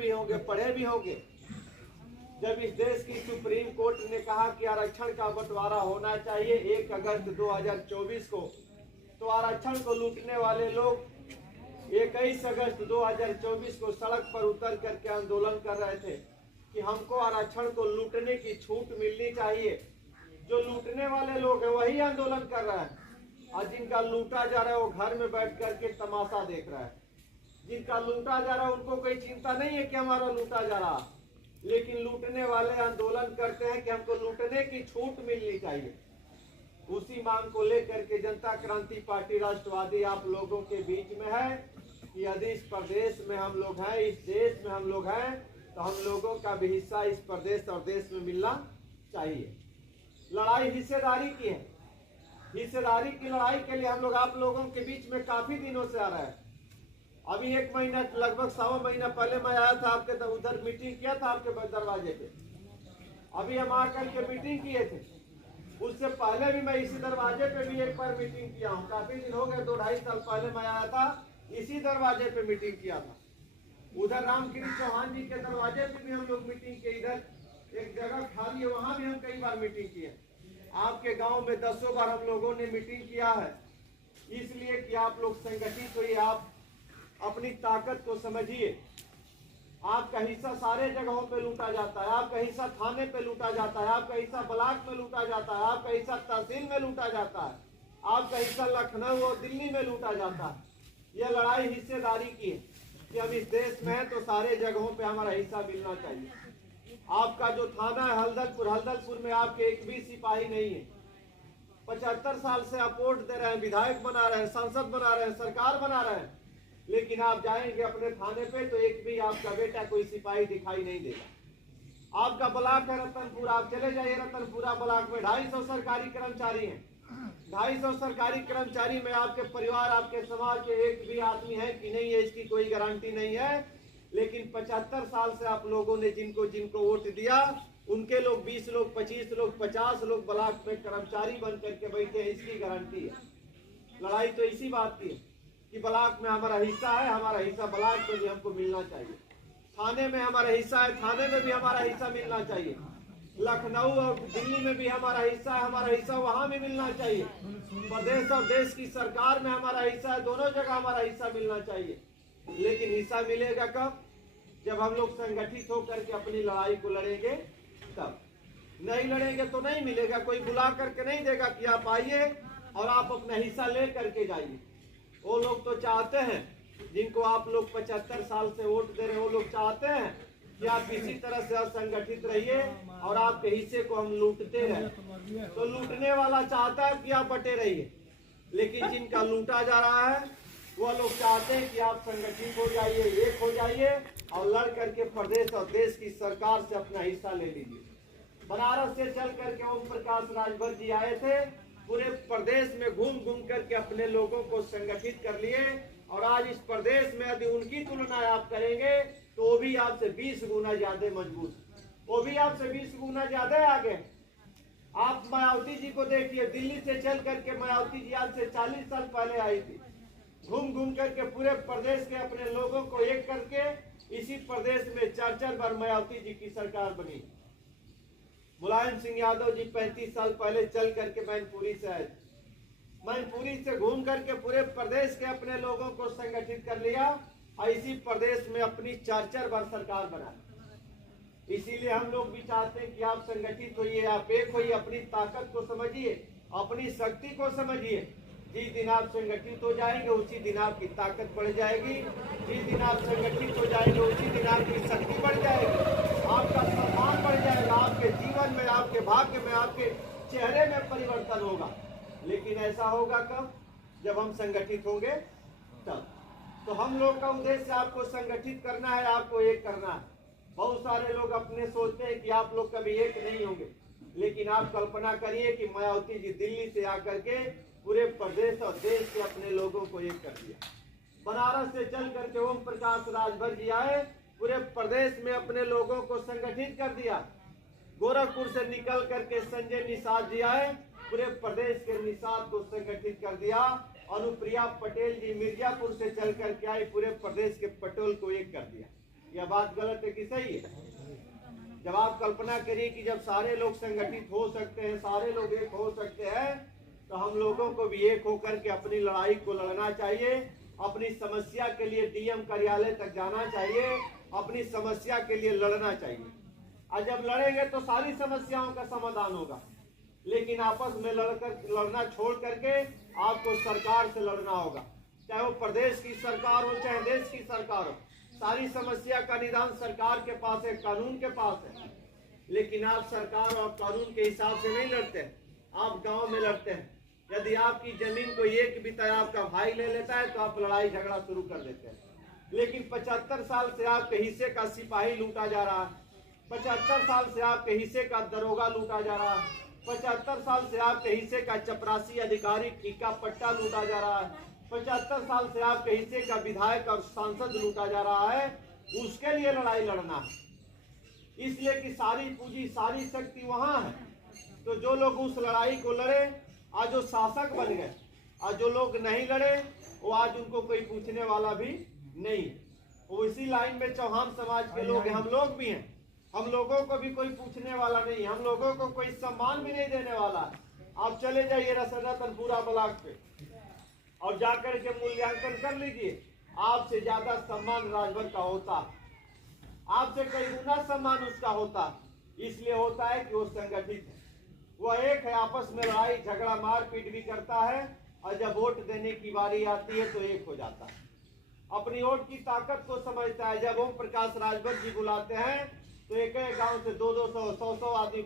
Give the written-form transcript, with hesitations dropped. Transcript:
भी होंगे, पढ़े भी होंगे। जब इस देश की सुप्रीम कोर्ट ने कहा कि आरक्षण का बंटवारा होना चाहिए 1 अगस्त 2024 को, तो आरक्षण को लूटने वाले लोग 21 अगस्त 2024 को सड़क पर उतर करके आंदोलन कर रहे थे कि हमको आरक्षण को लूटने की छूट मिलनी चाहिए। जो लूटने वाले लोग हैं वही आंदोलन कर रहे हैं, और जिनका लूटा जा रहा है वो घर में बैठ करके तमाशा देख रहा है। जिनका लूटा जा रहा है उनको कोई चिंता नहीं है कि हमारा लूटा जा रहा, लेकिन लूटने वाले आंदोलन करते हैं कि हमको लूटने की छूट मिलनी चाहिए। उसी मांग को लेकर के जनता क्रांति पार्टी राष्ट्रवादी आप लोगों के बीच में है कि यदि इस प्रदेश में हम लोग हैं, इस देश में हम लोग हैं, तो हम लोगों का भी हिस्सा इस प्रदेश और देश में मिलना चाहिए। लड़ाई हिस्सेदारी की है। हिस्सेदारी की लड़ाई के लिए हम लोग आप लोगों के बीच में काफी दिनों से आ रहे हैं। अभी 1 महीना, लगभग 1.25 महीना पहले मैं आया था आपके उधर, मीटिंग किया था आपके दरवाजे पे। अभी हम आकर के मीटिंग किए थे। उससे पहले भी मैं इसी दरवाजे पे भी एक बार मीटिंग किया हूँ। काफी दिन हो गए, 2-2.5 साल पहले मैं आया था, इसी दरवाजे पे मीटिंग किया था। उधर रामगिरी चौहान जी के दरवाजे पे भी हम लोग मीटिंग किए। इधर एक जगह खाली है, वहां भी हम कई बार मीटिंग किए। आपके गांव में 10 बार हम लोगों ने मीटिंग किया है, इसलिए कि आप लोग संगठित हुए, आप अपनी ताकत को समझिए। आपका हिस्सा सारे जगहों पे लूटा जाता है। आपका हिस्सा थाने पे लूटा जाता है, आपका हिस्सा ब्लॉक में लूटा जाता है, आपका हिस्सा तहसील में लूटा जाता है, आपका हिस्सा लखनऊ और दिल्ली में लूटा जाता है। यह लड़ाई हिस्सेदारी की है कि हम इस देश में हैं तो सारे जगहों पे हमारा हिस्सा मिलना चाहिए। आपका जो थाना है हल्दलपुर में आपके एक भी सिपाही नहीं है। 75 साल से आप वोट दे रहे हैं, विधायक बना रहे हैं, सांसद बना रहे हैं, सरकार बना रहे हैं, लेकिन आप जाएंगे अपने थाने पे तो एक भी आपका बेटा कोई सिपाही दिखाई नहीं देगा। आपका ब्लॉक है रतनपुर, आप चले जाइए रतनपुरा ब्लॉक में 250 सरकारी कर्मचारी हैं। 250 सरकारी कर्मचारी में आपके परिवार, आपके समाज के एक भी आदमी है कि नहीं है, इसकी कोई गारंटी नहीं है। लेकिन 75 साल से आप लोगों ने जिनको जिनको वोट दिया, उनके लोग 20 लोग, 25 लोग, 50 लोग ब्लॉक में कर्मचारी बन करके बैठे हैं, इसकी गारंटी है। लड़ाई तो इसी बात की है कि ब्लॉक में हमारा हिस्सा है, हमारा हिस्सा ब्लॉक में भी हमको मिलना चाहिए। थाने में हमारा हिस्सा है, थाने में भी हमारा हिस्सा मिलना चाहिए। लखनऊ और दिल्ली में भी हमारा हिस्सा है, हमारा हिस्सा वहां भी मिलना चाहिए। प्रदेश और देश की सरकार में हमारा हिस्सा है, दोनों जगह हमारा हिस्सा मिलना चाहिए। लेकिन हिस्सा मिलेगा कब? जब हम लोग संगठित होकर के अपनी लड़ाई को लड़ेंगे तब। नहीं लड़ेंगे तो नहीं मिलेगा। कोई बुला करके नहीं देगा कि आप आइए और आप अपना हिस्सा ले करके जाइए। वो लोग तो चाहते हैं, जिनको आप लोग 75 साल से वोट दे रहे हैं, वो लोग चाहते हैं कि आप इसी तरह से असंगठित रहिए और आपके हिस्से को हम लूटते रहे। तो लूटने वाला चाहता है कि आप बटे रहिए, लेकिन जिनका लूटा जा रहा है वो लोग चाहते हैं कि आप संगठित हो जाइए, एक हो जाइए और लड़ करके प्रदेश और देश की सरकार से अपना हिस्सा ले लीजिए। बनारस से चल करके ओम प्रकाश राजभर जी आए थे, पूरे प्रदेश में घूम घूम करके अपने लोगों को संगठित कर लिए। और आज इस प्रदेश में यदि उनकी तुलना आप करेंगे तो वो भी आपसे 20 गुना ज्यादा मजबूत, वो भी आपसे 20 गुना ज्यादा आगे। आप मायावती जी को देखिए, दिल्ली से चल करके मायावती जी आज से 40 साल पहले आई थी। घूम घूम करके पूरे प्रदेश के अपने लोगों को एक करके इसी प्रदेश में 4-4 बार मायावती जी की सरकार बनी। मुलायम सिंह यादव जी 35 साल पहले चल करके मैनपुरी से आए। मैनपुरी से घूम करके पूरे प्रदेश के अपने लोगों को संगठित कर लिया और इसी प्रदेश में अपनी 4-4 बार सरकार बना। इसीलिए हम लोग भी चाहते हैं कि आप संगठित होइए, आप एक होइए, अपनी ताकत को समझिए, अपनी शक्ति को समझिए। जिस दिन आप संगठित हो जाएंगे उसी दिन आपकी ताकत बढ़ जाएगी। जिस दिन आप संगठित हो जाएंगे उसी दिन आपकी शक्ति बढ़ जाएगी, आपका सम्मान बढ़ जाएगा, आपके जीवन में, आपके भाग्य में, आपके चेहरे में परिवर्तन होगा। लेकिन ऐसा होगा कब? जब हम संगठित होंगे तब। तो हम लोग का उद्देश्य आपको संगठित करना है, आपको एक करना है। बहुत सारे लोग अपने सोचते हैं कि आप लोग कभी एक नहीं होंगे, लेकिन आप कल्पना करिए कि मायावती जी दिल्ली से आकर के पूरे प्रदेश और देश के अपने लोगों को एक कर दिया। बनारस से चल करके ओम प्रकाश राजभर जी आए, पूरे प्रदेश में अपने लोगों को संगठित कर दिया। गोरखपुर से निकल करके संजय निषाद जी आए, पूरे प्रदेश के निषाद को संगठित कर दिया। अनुप्रिया पटेल जी मिर्जापुर से चल करके आई, पूरे प्रदेश के पटेल को एक कर दिया। यह बात गलत है कि सही है? जब आप कल्पना करिए कि जब सारे लोग संगठित हो सकते हैं, सारे लोग एक हो सकते हैं, तो हम लोगों को भी एक होकर के अपनी लड़ाई को लड़ना चाहिए। अपनी समस्या के लिए डीएम कार्यालय तक जाना चाहिए, अपनी समस्या के लिए लड़ना चाहिए। और जब लड़ेंगे तो सारी समस्याओं का समाधान होगा। लेकिन आपस में लड़ना छोड़ करके आपको सरकार से लड़ना होगा, चाहे वो प्रदेश की सरकार हो चाहे देश की सरकार हो। सारी समस्या का निदान सरकार के पास है, कानून के पास है। लेकिन आप सरकार और कानून के हिसाब से नहीं लड़ते, आप गांव में लड़ते हैं। यदि आपकी जमीन को एक बिता आपका भाई ले लेता है तो आप लड़ाई झगड़ा शुरू कर देते हैं। लेकिन 75 साल से आपके हिस्से का सिपाही लूटा जा रहा है, 75 साल से आपके हिस्से का दरोगा लूटा जा रहा है, 75 साल से आपके हिस्से का चपरासी अधिकारी टीका पट्टा लूटा जा रहा है, 75 साल से आपके हिस्से का विधायक और सांसद लूटा जा रहा है। उसके लिए लड़ाई लड़ना है, इसलिए कि सारी पूंजी सारी शक्ति वहां है। तो जो लोग उस लड़ाई को लड़े आज जो शासक बन गए, और जो लोग नहीं लड़े वो आज उनको कोई पूछने वाला भी नहीं। वो इसी लाइन में चौहान समाज के लोग हैं, हम लोग भी हैं। हम लोगों को भी कोई पूछने वाला नहीं, हम लोगों को कोई सम्मान भी नहीं देने वाला है। आप चले जाइए रतनपुरा ब्लॉक पे और जाकर के मूल्यांकन कर लीजिए, आपसे ज्यादा सम्मान राजभर का होता, आपसे कई गुना सम्मान उसका होता। इसलिए होता है कि वो संगठित है, वह एक है, आपस में लड़ाई झगड़ा मारपीट भी करता है, और जब वोट देने की बारी आती है तो एक हो जाता है, अपनी वोट की ताकत को समझता है। जब ओम प्रकाश राजभर जी बुलाते हैं तो एक गांव से 200-200 100-100 आदमी